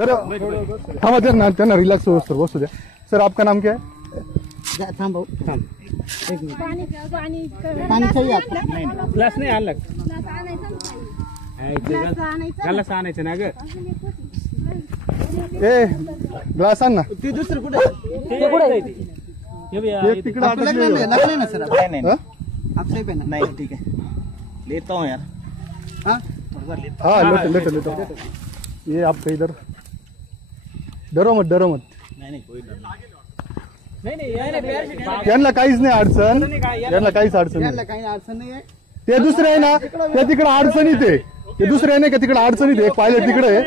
थांबा त्यांना रिलॅक्स बसू द्या। सर आपका नाम क्या है? थांब थांब एक मिनिट पाणी चाहिए आपको? ग्लास नाही आणला ग्लास आणायचं ना ग ए ग्लास आण ना। ते दुसरं कुठे एक तिकडे लागले ना सर? नहीं आप सही पे ना? नहीं ठीक है लेता हूँ यार। हाँ लेते ये आपका इधर डरो मत नहीं कोई डर नाही यांना काहीच नाही अडचण, यांना काहीच अडचण याला नाही। काही अडचण नाही आहे। ते दुसरे आहे ना ते तिकडे अडचणीत आहे, ते दुसरे आहे ना का तिकडे अडचणीत आहे। एक पायलट तिकडे आहे,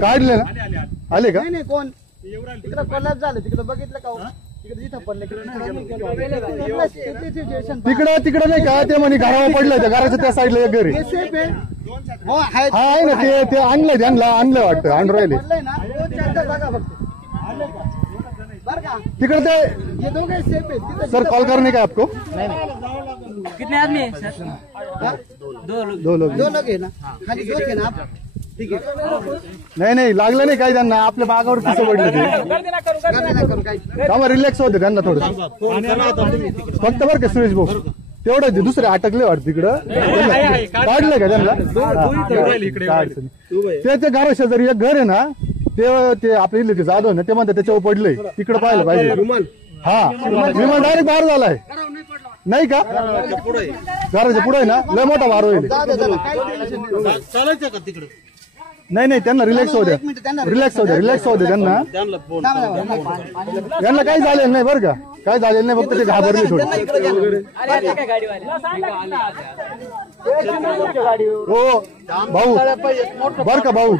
काढले ना? आले का? नाही कोण तिकडे कोल्हाप झालं तिकडे बघितलं का हो? तिकडे जिथं पडलं तिकडे नाही का ते म्हणे घरावर पडलंय, त्या घराच्या त्या साईडला एक घर आहे। सेफ आहे हो आहे हा आहे ना, ते आणलंय त्यांना, आणलं वाटतं, आणून राहिले पडलंय ना तो चालतं बघा फक्त बरं का? तिकडे ते। ये दोघे सेफ आहे तिथं सर कॉल करने का आपको? कितने आदमी है सर? दो लोग। दो लोग आहे ना खाली दोन आहे ना आप ठीक आहे नाही लागलं नाही काही त्यांना, आपल्या बागावर कसं पडलं ते। काय करू काय थांबा रिलॅक्स होते त्यांना थोडं फक्त बरं का सुरेश भाऊ, तेवढं दुसरे अटकले वाटत तिकडं, काढलंय का त्यांना? ते घरा शेजारी एक घर आहे ना, ते आपले इथले ते जाधव ना, ते म्हणतात त्याच्यावर पडलंय, तिकडे पाहिलं पाहिजे। हा विमान डायरेक्ट बाहेर झालाय नाही का? घराच्या पुढे ना लय मोठा वार होईल। चालायचं का तिकडे? नाही त्यांना रिलॅक्स होऊ द्या, रिलॅक्स होऊ द्या त्यांना। यांना काही झालेलं नाही बरं का, काय झालेलं नाही, फक्त ते घाबरले थोडे। हो भाऊ बर का भाऊ,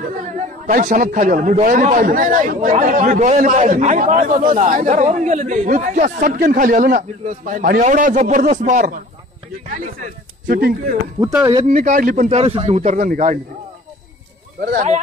काही क्षणात खाली आलं, मी डोळ्याने पाहिलं, इतक्या सटकेन खाली आलं ना, आणि एवढा जबरदस्त मार शूटिंग यांनी काढली, पण पॅराशूटने उतरताना काढली। बरं झालं